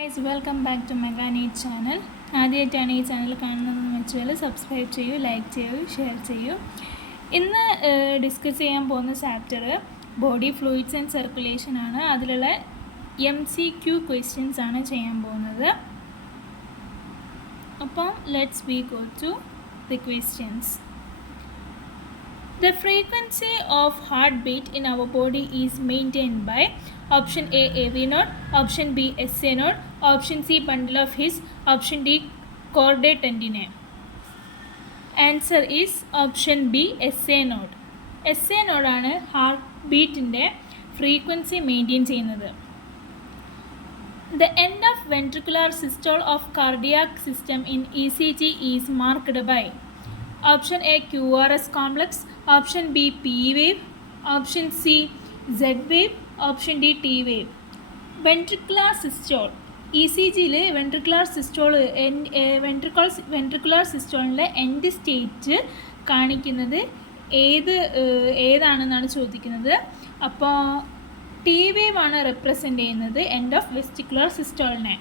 Guys, welcome back to Mega NEET channel. ആദ്യമായിട്ടാണ് ഈ channel കാണുന്നതെന്ന് വെച്ചാൽ സബ്സ്ക്രൈബ് ചെയ്യൂ, ലൈക്ക് ചെയ്യൂ, ഷെയർ ചെയ്യൂ. ഇന്ന് ഡിസ്കസ് ചെയ്യാൻ പോകുന്ന chapter body fluids and circulation ആണ്. അതിലുള്ള MCQ ക്വസ്റ്റ്യൻസ് ആണ് ചെയ്യാൻ പോകുന്നത്. അപ്പം we go to the questions. The frequency of heartbeat in our body is maintained by option A AV node, option B SA node, option C bundle of His, option D chordae tendineae. Answer is option B SA node. SA node ആണ് heart ബീറ്റിൻ്റെ frequency maintain ചെയ്യുന്നത്. The end of ventricular systole of cardiac system in ECG is marked by option A QRS complex, option B P wave, option C Z wave, option D T wave. Ventricular systole ECGയിൽ ventricular സിസ്റ്റോളിലെ end state കാണിക്കുന്നത് ഏതാണെന്നാണ് ചോദിക്കുന്നത്. അപ്പോൾ T wave ആണ് represent ചെയ്യുന്നത് end of ventricular സിസ്റ്റോളിനെ.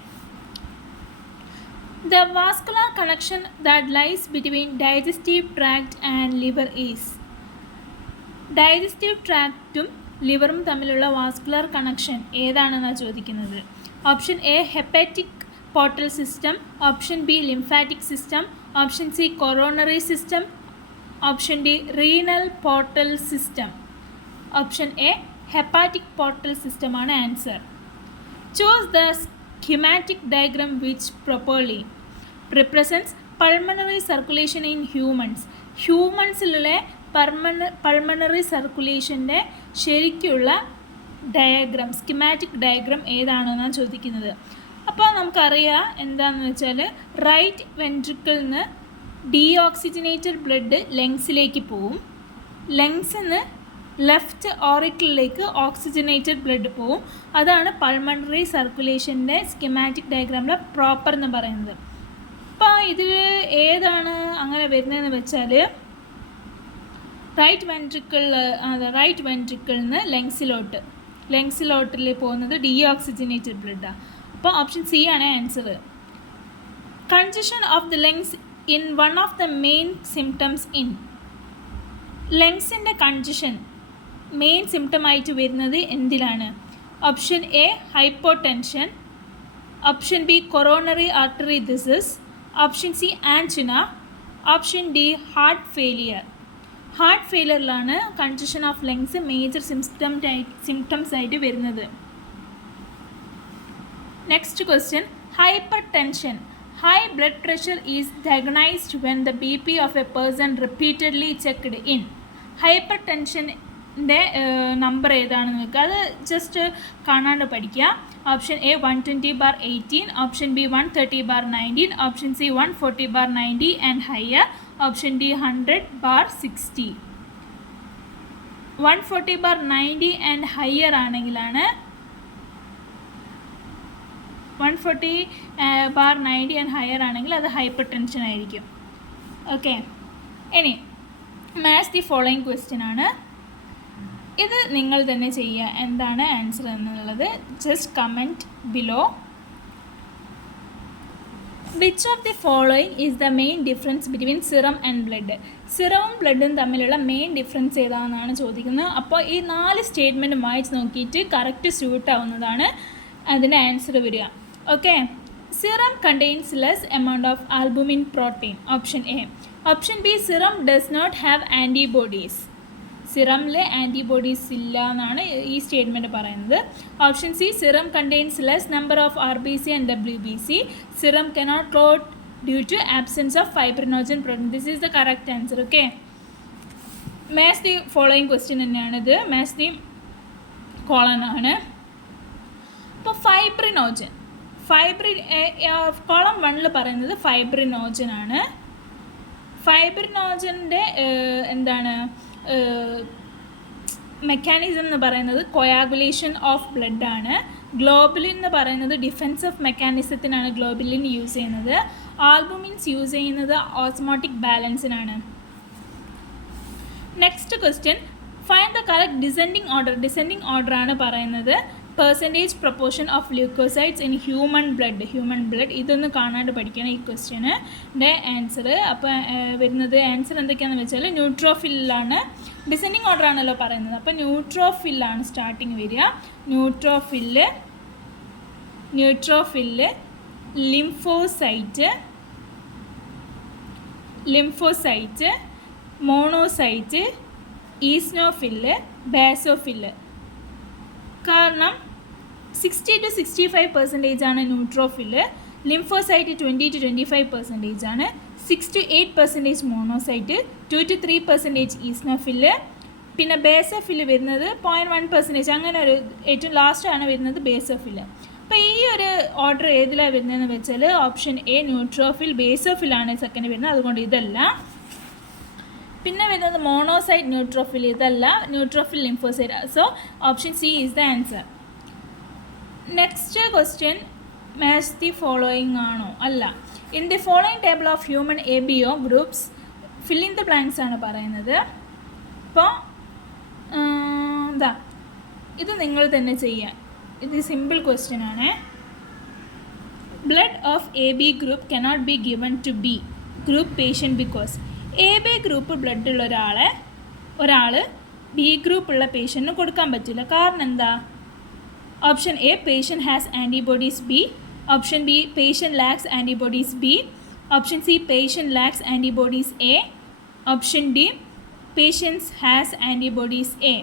The vascular connection that lies between digestive tract and liver is. Digestive ട്രാക്റ്റും ലിവറും തമ്മിലുള്ള വാസ്കുലർ കണക്ഷൻ ഏതാണെന്നാണ് ചോദിക്കുന്നത്. Option A hepatic portal system, option B lymphatic system, option C coronary system, option D renal portal system. Option A hepatic portal സിസ്റ്റമാണ് answer. Choose the schematic diagram which properly represents pulmonary circulation in humans. ഹ്യൂമൻസിലെ pulmonary സർക്കുലേഷൻ്റെ ശരിക്കുള്ള diagram, schematic diagram ഏതാണെന്നാണ് ചോദിക്കുന്നത്. അപ്പോൾ നമുക്കറിയാം എന്താണെന്ന് വെച്ചാൽ right വെൻട്രിക്കിളിൽ നിന്ന് ഡീഓക്സിജനേറ്റഡ് ബ്ലഡ് ലങ്സിലേക്ക് പോവും, ലങ്സിൽ നിന്ന് ലെഫ്റ്റ് ഓറിക്കിളിലേക്ക് ഓക്സിജനേറ്റഡ് ബ്ലഡ് പോവും. അതാണ് പൾമണറി സർക്കുലേഷൻ്റെ സ്കിമാറ്റിക് ഡയഗ്രാമിലെ പ്രോപ്പർ എന്ന് പറയുന്നത്. അപ്പോൾ ഇതിൽ ഏതാണ് അങ്ങനെ വരുന്നതെന്ന് വെച്ചാൽ റൈറ്റ് വെൻട്രിക്കിളിൽ നിന്ന് ലങ്സിലോട്ടിൽ പോകുന്നത് ഡീഓക്സിജനേറ്റഡ് ബ്ലഡാണ്. അപ്പോൾ ഓപ്ഷൻ സി ആണ് answer. Congestion of the lungs in one of the main symptoms in. ലങ്സിൻ്റെ കൺജഷൻ മെയിൻ സിംറ്റമായിട്ട് വരുന്നത് എന്തിലാണ്? Option A hypotension, option B coronary artery disease, option C angina, option D heart failure. Heart ഫെയിലിയറിലാണ് congestion of lungs major symptoms ആയിട്ട് വരുന്നത്. Next question, hypertension. High blood pressure is diagnosed when the BP of a person repeatedly checked in. ഹൈപ്പർടെൻഷൻ്റെ number ഏതാണെന്ന് നോക്കുക. അത് just കാണാണ്ട് പഠിക്കുക. Option A 120/18, option B 130/19, option C 140/90 and higher, option D 100/60. 140/90 and higher ആണെങ്കിലാണ് 140/90 and higher ആണെങ്കിൽ അത് hypertension ആയിരിക്കും. ഓക്കെ, ഇനി മാച്ച് ദി ഫോളോയിങ് ക്വസ്റ്റ്യൻ ആണ്. ഇത് നിങ്ങൾ തന്നെ ചെയ്യുക, എന്താണ് ആൻസർ എന്നുള്ളത് just comment below. Which of the following is the main difference between serum and blood. സിറവും ബ്ലഡും തമ്മിലുള്ള മെയിൻ ഡിഫറൻസ് ഏതാണെന്നാണ് ചോദിക്കുന്നത്. അപ്പോൾ ഈ 4 സ്റ്റേറ്റ്മെൻറ്റ് വായിച്ച് നോക്കിയിട്ട് കറക്റ്റ് സ്യൂട്ട് ആവുന്നതാണ് അതിൻ്റെ ആൻസർ വരിക. Okay, serum contains less amount of albumin protein. Option A. Option B serum does not have antibodies. സിറമിൽ ആൻറ്റിബോഡീസ് ഇല്ല എന്നാണ് ഈ സ്റ്റേറ്റ്മെൻറ്റ് പറയുന്നത്. Option C serum contains less number of RBC and WBC. Serum cannot clot due to absence of fibrinogen protein. This is the correct answer. Okay, match the following question തന്നെയാണിത്, match the column ആണ്. അപ്പോൾ fibrinogen column 1 പറയുന്നത് fibrinogen ആണ്. ഫൈബ്രിനോജൻ്റെ എന്താണ് mechanism എന്ന് പറയുന്നത് coagulation of blood ആണ്. Globulin എന്ന് പറയുന്നത് ഡിഫെൻസ് ഓഫ് മെക്കാനിസത്തിനാണ് ഗ്ലോബുലിൻ യൂസ് ചെയ്യുന്നത്. ആൽബുമിൻസ് യൂസ് ചെയ്യുന്നത് ഓസ്മോട്ടിക് ബാലൻസിനാണ്. Next question, find the correct descending order ആണ് പറയുന്നത്. Percentage proportion of leucocytes in human blood ഇതൊന്ന് കാണാണ്ട് പഠിക്കണം ഈ ക്വസ്റ്റ്യൻ്റെ ആൻസർ. അപ്പോൾ വരുന്നത് ആൻസർ എന്തൊക്കെയാണെന്ന് വെച്ചാൽ ന്യൂട്രോഫിലാണ്. ഡിസെൻഡിങ് ഓർഡർ ആണല്ലോ പറയുന്നത്. അപ്പോൾ ന്യൂട്രോഫില്ലാണ് സ്റ്റാർട്ടിങ് വരിക. ന്യൂട്രോഫില്ല് ലിംഫോസൈറ്റ് മോണോസൈറ്റ് ഈസ്നോഫില്ല് ബേസോഫില്ല്. കാരണം 60 to 65% ആണ് ന്യൂട്രോഫില്ല്. ലിംഫോസൈറ്റ് 20 to 25% ആണ്. 6 to 8% മോണോസൈറ്റ്, 2 to 3% ഈസ്നോഫില്ല്. പിന്നെ ബേസോഫില്ല് വരുന്നത് 0.1%. അങ്ങനെ ഒരു ഏറ്റവും ലാസ്റ്റാണ് വരുന്നത് ബേസോഫില്ല്. അപ്പോൾ ഈ ഒരു ഓർഡർ ഏതിലാണ് വരുന്നതെന്ന് വെച്ചാൽ ഓപ്ഷൻ എ ന്യൂട്രോഫിൽ, ബേസോഫിലാണ് സെക്കൻഡ് വരുന്നത്, അതുകൊണ്ട് ഇതല്ല. പിന്നെ വരുന്നത് മോണോസൈറ്റ് ന്യൂട്രോഫിൽ, ഇതല്ല. Neutrophil lymphocyte. So option C is the answer. Next question match the following ആണോ? അല്ല. In the following table of human ABO groups fill in the blanks ആണ് പറയുന്നത്. അപ്പോൾ ഇത് നിങ്ങൾ തന്നെ ചെയ്യാൻ. ഇത് സിമ്പിൾ ക്വസ്റ്റ്യൻ ആണ്. Blood of AB group cannot be given to B group patient because AB group blood ഉള്ള ഒരാൾ B ഗ്രൂപ്പ് ഉള്ള പേഷ്യൻറ്റിന് കൊടുക്കാൻ പറ്റില്ല. കാരണം എന്താ? Option A patient has antibodies B, option B patient lacks antibodies B, option C patient lacks antibodies A, option D patients has antibodies A.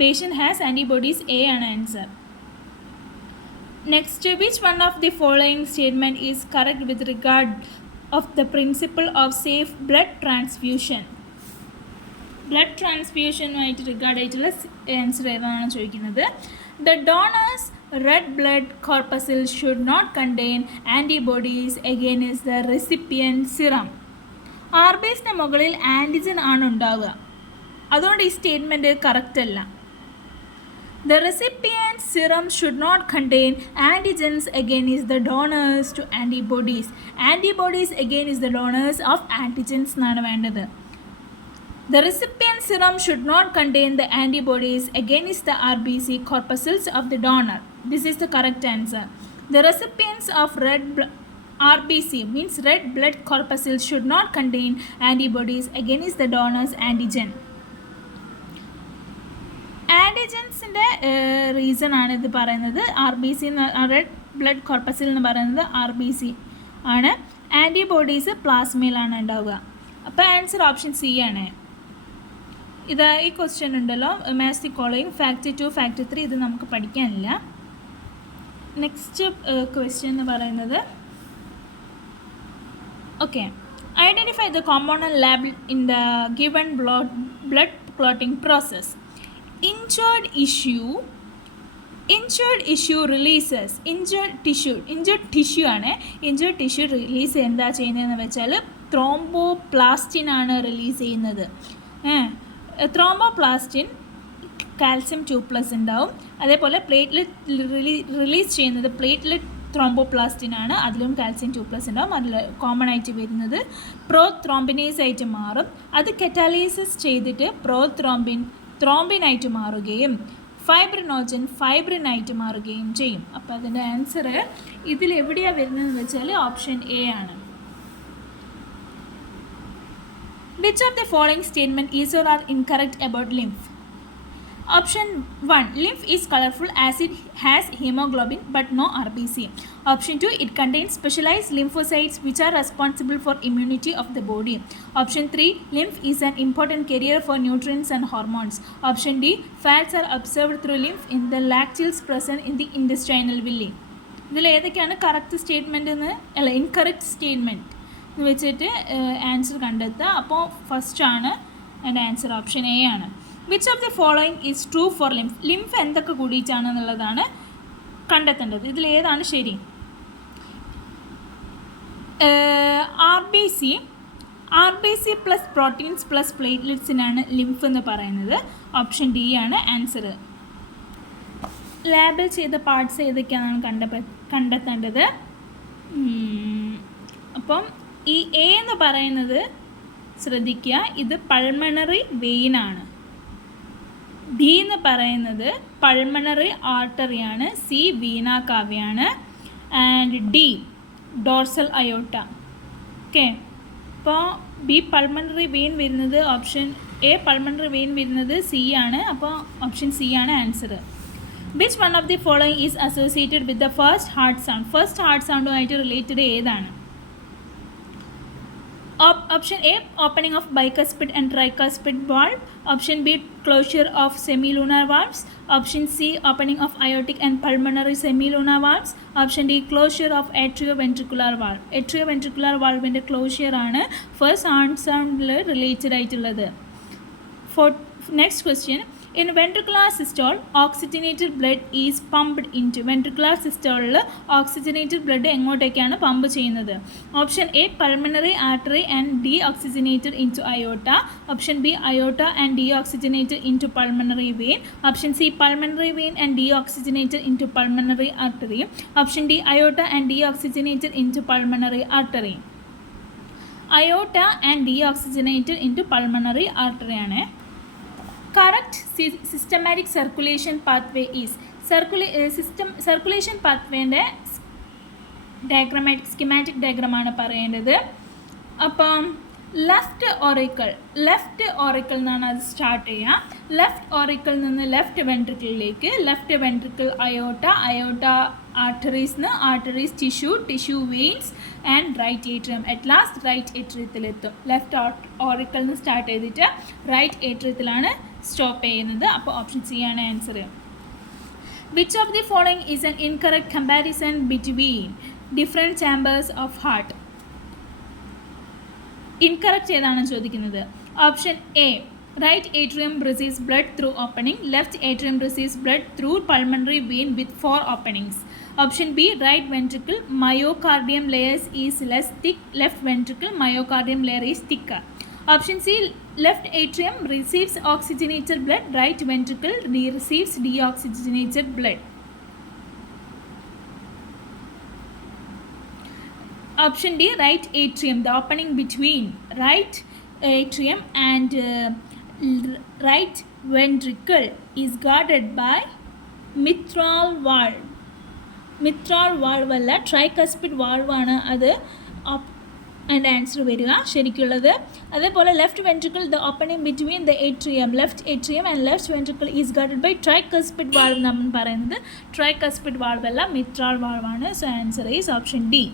Patient has antibodies A ആണ് answer. Next, which one of the following statement is correct with regard of the principle of safe blood transfusion? Blood transfusion ആയിട്ട് regard ആയിട്ടുള്ള answer ഏതാണ് ചോദിക്കുന്നത്. The donor's red blood corpuscle should not contain antibodies against the recipient serum. RBSന്റെ മുകളിൽ antigen ആണ് ഉണ്ടാവുക. അതുകൊണ്ട് ഈ statement correct അല്ല. The recipient serum should not contain antigens against the donors to antibodies. Antibodies against the donors of antigens എന്നാണ് വേണ്ടത്. The recipient serum should not contain the antibodies against the RBC corpuscles of the donor. This is the correct answer. The recipients of RBC means red blood corpuscles should not contain antibodies against the donor's antigen. ആൻറ്റിജൻസിൻ്റെ reason ആണ് ഇത് പറയുന്നത്. RBC red blood കോർപ്പസിൽ എന്ന് പറയുന്നത് RBC ആണ്. Antibodies പ്ലാസ്മയിലാണ് ഉണ്ടാവുക. അപ്പോൾ answer option C ആണ്. ഇത് ഈ ക്വസ്റ്റ്യൻ ഉണ്ടല്ലോ, match the following fact 2 fact 3 ഇത് നമുക്ക് പഠിക്കാനില്ല. നെക്സ്റ്റ് ക്വസ്റ്റ്യൻ എന്ന് പറയുന്നത് okay, identify the component lab in the given blood clotting process. Injured tissue releases injured tissue ആണ്. ഇൻജേർഡ് ടിഷ്യൂ റിലീസ് എന്താ ചെയ്യുന്നതെന്ന് വെച്ചാൽ ത്രോംബോപ്ലാസ്റ്റിൻ ആണ് റിലീസ് ചെയ്യുന്നത്. ത്രോംബോപ്ലാസ്റ്റിൻ കാൽസ്യം 2+ ഉണ്ടാവും. അതേപോലെ പ്ലേറ്റ്ലെറ്റ് റിലീസ് ചെയ്യുന്നത് പ്ലേറ്റ്ലെറ്റ് ത്രോംബോപ്ലാസ്റ്റിൻ ആണ്. അതിലും കാൽസ്യം 2+ ഉണ്ടാവും. അതിൽ കോമൺ ആയിട്ട് വരുന്നത് പ്രോത്രോംബിനേസ് ആയിട്ട് മാറും. അത് കറ്റാലിസിസ് ചെയ്തിട്ട് ത്രോംബിനായിട്ട് മാറുകയും ഫൈബ്രിനായിട്ട് മാറുകയും ചെയ്യും. അപ്പോൾ അതിൻ്റെ ആൻസർ ഇതിൽ എവിടെയാണ് വരുന്നതെന്ന് വെച്ചാൽ ഓപ്ഷൻ എ ആണ്. Which of the following statement is or are incorrect about lymph? Option 1, lymph is colorful as it has hemoglobin but no RBC. Option 2, it contains specialized lymphocytes which are responsible for immunity of the body. Option 3, lymph is an important carrier for nutrients and hormones. Option D, fats are absorbed through lymph in the lacteals present in the intestinal villi. ഇതിൽ ഏതൊക്കെയാണ് correct statement അല്ല incorrect statement എന്ന് വെച്ചിട്ട് answer കണ്ടെത്തുക. അപ്പോൾ first ആണ് എൻ്റെ answer option A ആണ്. Which of the following is true for lymph? Lymph എന്തൊക്കെ കൂടിയിട്ടാണെന്നുള്ളതാണ് കണ്ടെത്തേണ്ടത്. ഇതിൽ ഏതാണ് ശരി? RBC പ്ലസ് പ്രോട്ടീൻസ് പ്ലസ് പ്ലേറ്റ്ലെറ്റ്സിനാണ് ലിംഫ് എന്ന് പറയുന്നത്. ഓപ്ഷൻ ഡി ആണ് ആൻസർ. ലാബിൽ ചെയ്ത പാർട്സ് ഏതൊക്കെയാണെന്ന് കണ്ടെത്തേണ്ടത്. അപ്പം ഈ എ എന്ന് പറയുന്നത് ശ്രദ്ധിക്കുക, ഇത് പൾമണറി വെയിനാണ്. ഡി എന്ന് പറയുന്നത് പൾമണറി ആർട്ടറിയാണ്. സി വീണ കാവ്യാണ്. And D dorsal aorta. Okay, അപ്പോൾ ബി പൾമണറി വെയിൻ വരുന്നത് ഓപ്ഷൻ എ പൾമണറി വെയിൻ വരുന്നത് സി ആണ്. അപ്പോൾ ഓപ്ഷൻ സി ആണ് answer. Which one of the following is associated with the first heart sound? First heart സൗണ്ടുമായിട്ട് related ഏതാണ്? Option A, opening of bicuspid and tricuspid valve. Option B, closure of semilunar valves. Option C, opening of aortic and pulmonary semilunar valves. Option D, closure of atrioventricular valve. Atrioventricular valve ന്റെ closure ആണ് first heart സൗണ്ടിൽ related ആയിട്ടുള്ളത്. Next question. In ventricular systole, oxygenated blood is pumped into. Ventricular systole oxygenated blood എങ്ങോട്ടേക്കാണ് pump ചെയ്യുന്നത്? Option A pulmonary artery and deoxygenated into aorta. Option B aorta and deoxygenated into pulmonary vein. Option C pulmonary vein and deoxygenated into pulmonary artery. Option D aorta and deoxygenated into pulmonary artery. Aorta and deoxygenated into pulmonary artery ആണ്. Correct systematic circulation pathway is. Circulation pathwayൻ്റെ diagrammatic schematic ഡയഗ്രമാണ് പറയേണ്ടത്. അപ്പം left auricle എന്നാണ് അത് start ചെയ്യുക. Left auricle നിന്ന് left വെൻട്രിക്കിളിലേക്ക്, left ventricle aorta arteries tissue veins and right atrium. At last right ഏട്രിയത്തിലെത്തും. ലെഫ്റ്റ് ഓറിക്കിൾ നിന്ന് സ്റ്റാർട്ട് ചെയ്തിട്ട് റൈറ്റ് ഏട്രിയത്തിലാണ് സ്റ്റോപ്പ് ചെയ്യുന്നത്. അപ്പോൾ ഓപ്ഷൻ സി ആണ് answer. Which of the following is an incorrect comparison between different chambers of heart? Incorrect ഏതാണെന്ന് ചോദിക്കുന്നത്. Option A right atrium receives blood through opening. Left atrium receives blood through pulmonary vein with 4 openings. Option B, right ventricle myocardium layers is less thick. Left ventricle myocardium layer is thicker. Option C, left atrium receives oxygenated blood. Right ventricle receives deoxygenated blood. Option D, right atrium. The opening between right atrium and right ventricle is guarded by mitral valve. Mitral valve അല്ല, tricuspid valve ആണ് അത് അതിൻ്റെ answer വരിക ശരിക്കുള്ളത്. അതേപോലെ left ventricle the opening between the atrium, left atrium and left ventricle is guarded by tricuspid valve. നമ്മൾ പറയുന്നത് tricuspid valve അല്ല, മിത്രാൾ വാൾവ് ആണ്. So answer is option D.